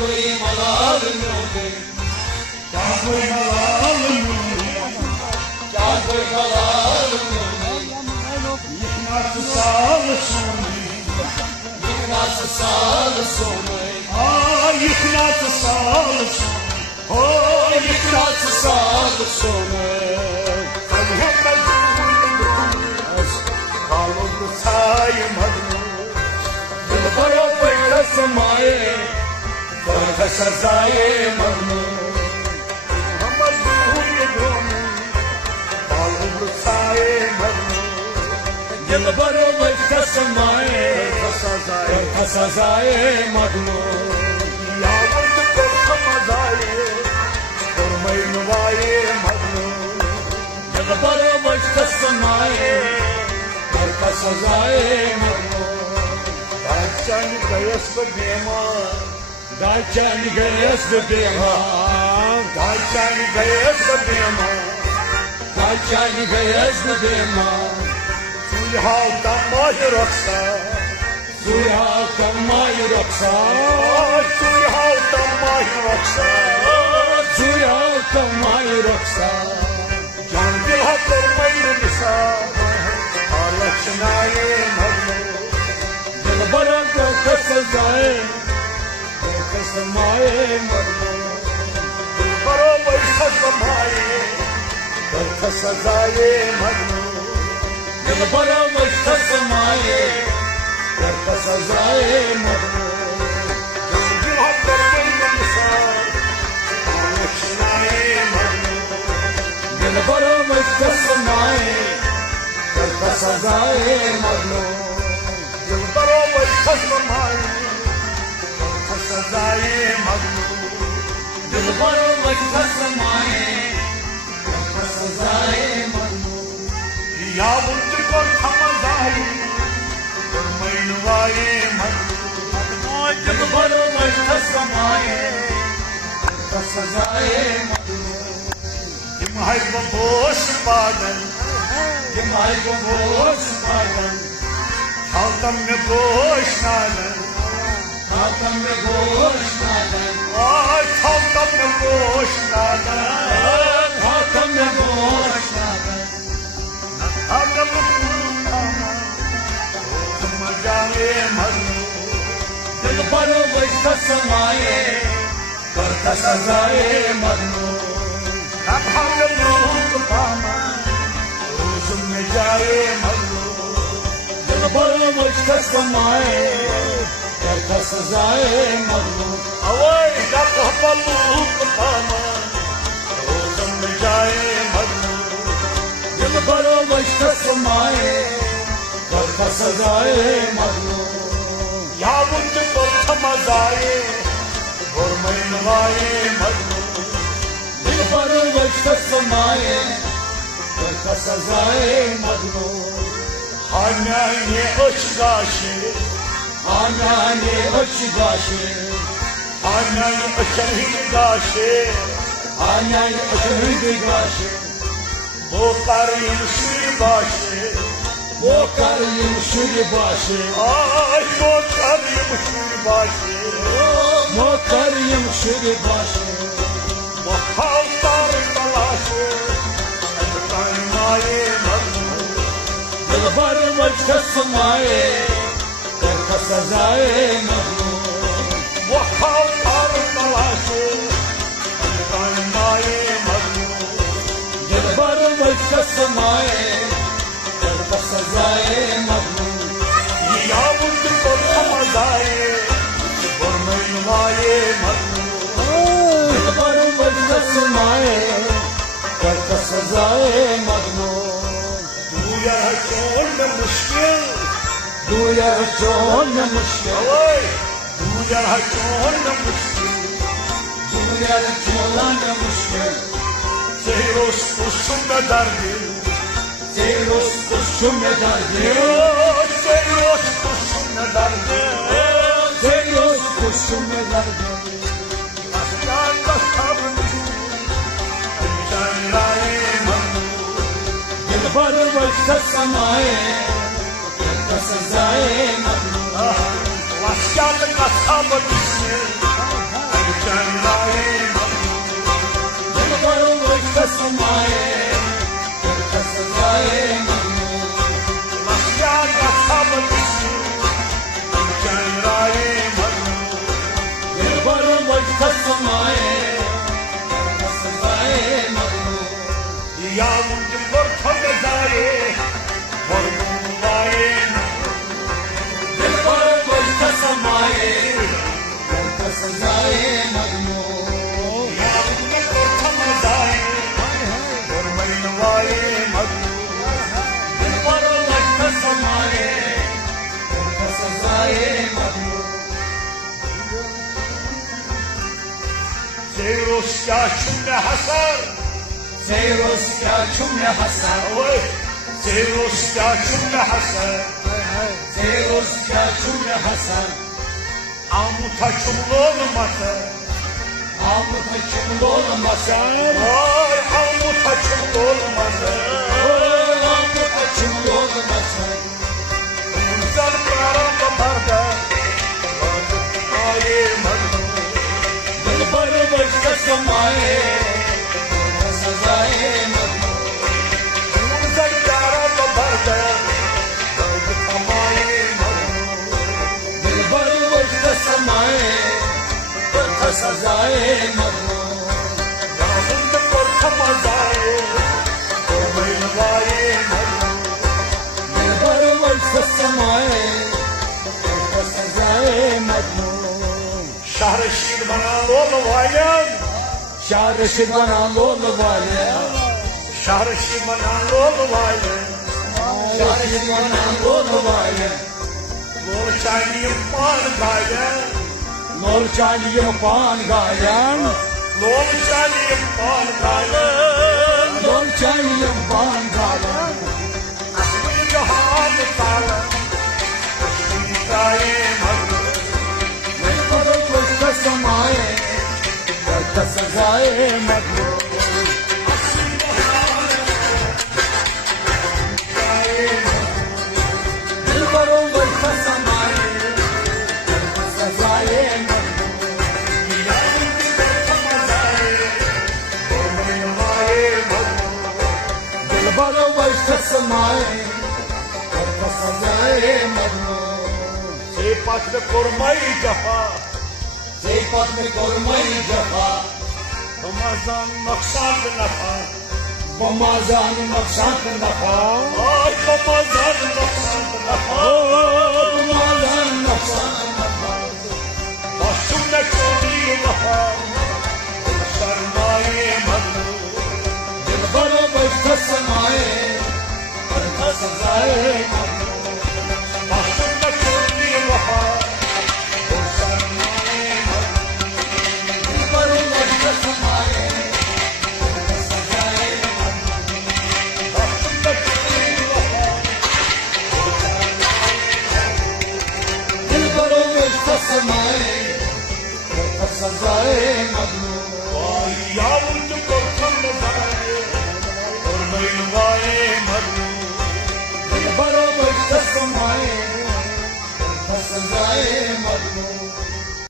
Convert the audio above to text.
कोई मलाल न्योते क्या कोई मलाल क्या कोई मलाल यखनाथ साल सोने यखनाथ साल सोने यखनाथ साल हो यखनाथ साल सोने दिल भरो पैसा समाए पर सजाए मगनो दिल भरो पैसा समाए पर सजाए मगनो दिल भरो पैसा समाए पर सजाए मगनो दाचान गयस बेमार दाचान गयस बेमार दाचान गयस बेमार दाचान गयस बेमार सुहाव तमाय रक्षा सुहाव तमाय रक्षा सुहाव तमाय रक्षा सुहाव तमाय रक्षा जान दिल कर मैं निशा आलचनाए मगनो दिल भरो को सजाए समाए मगनो दिल भरो पैसा समाए सजाए मगनो दिल भरो पैसा समाए सजाए मगनो दिल कर मैं निशा आलचनाए मगनो दिल भरो पैसा समाए सजाए मगनो दिल भरो पैसा समाए सजाए मगनो दिल भरो पैसा समाए सजाए मगनो या मुझ को समझाए मैनवाए मगनो दिल भरो पैसा समाए सजाए मगनो जिम्हाई को बोश पागल जिम्हाई को बोश पागल हाथम में गोश नालन हाथम में गोश नालन हाथम में गोश नालन हाथम में गोश नालन हाथम मजाए मगनो दिल भरो पैसा समाए कर सजाए मगनो जाए मगनो दिल भरो पैसा समाए कर सजाए मगनो अवै जाए मगनो दिल भरो पैसा समाए कर सजाए मगनो या मुझको समझाए और मैं नवाए मगनो दिल भरो पैसा समाए कर सजाए मगनो आना ये अशगाशे आना ये अशगाशे आना ये अशहिद गाशे आना ये अशहिद गाशे वो करीम श्री बाशे वो करीम श्री बाशे वो करीम श्री बाशे वो करीम श्री बाशे वो खातर तलाशे माए मगनो दिल भरो पैसा समाए कर सजाए मगनो वो खातर तलाशे माए मगनो दिल भरो पैसा समाए कर सजाए मगनो या मुझको समझाए और मैं माए मगनो दिल भरो पैसा समाए कर सजाए मगनो तू यार छोड़ मुश्किल तू यार छोड़ मुश्किल तू यार छोड़ मुश्किल तू यार छोड़ मुश्किल Seiros kuşumda derdi Seiros kuşumda derdi Seiros kuşumda derdi Seiros kuşumda derdi Aslan kasabın दिल भरो पैसा समाए सजाए मगनो Aslan kasabın Cenraye दिल पर मुझको समाए करता सजाए Majnu Nasya kasab dişi Cenraye दिल पर मुझको समाए करता सजाए Majnu Yağmurcu korkma mezare Korkmaya दिल पर मुझको समाए करता सजाए Majnu Yağmurcu korkma mezare Korkmaya दिल पर मुझको समाए करता सजाए Majnu Seyros yaşımda hasar Seyros क्या चुम्य हसा Oy Seyros yaşımda hasar Seyros क्या चुम्य हसा Amuta çumlu olmasa Amuta çumlu olmasa Oy amuta çumlu olmasa Amuta çumlu olmasa Güzel karan baparda Ay manu दिल पर मुझको समाए सजाए Majnu Güzel karan baparda Ay manu दिल पर मुझको समाए सजाए Majnu Yağmurcu korkma mezare Korkmaya दिल पर मुझको समाए सजाए Majnu Şahre şirmana olmayan Shah Rashid बना लोल वाले Şahre şirmana olmayan Shah Rashid बना लोल वाले Lol çayıyım pan gayen नोर चालिये पान गायन Lol çayıyım pan gayen नोर चालिये पान गायन Asmı cahan tala Aşkın kayem दिल पर मुझको समाए करता सजाए मजनू दिल पर मुझको समाए करता सजाए मजनू दिल पर मुझको समाए करता सजाए Majnu Seypatlı kormayı cafa Seyfat में कोरमई जफा Ramazan nakşad nafa बमाजान नक्शात नफा Ay Ramazan nakşad nafa बमाजान नक्शात नफा Başımda çöğü nafa Sarmaye manu दिल पर मुझको समाए करता सजाए Başımda çöğü nafa Sarmaye manu दिल पर मुझको समाए करता सजाए Başımda çöğü nafa दिल पर मुझको समाए करता सजाए Majnu Ay yavrucu korkan mezare Kormayın gaye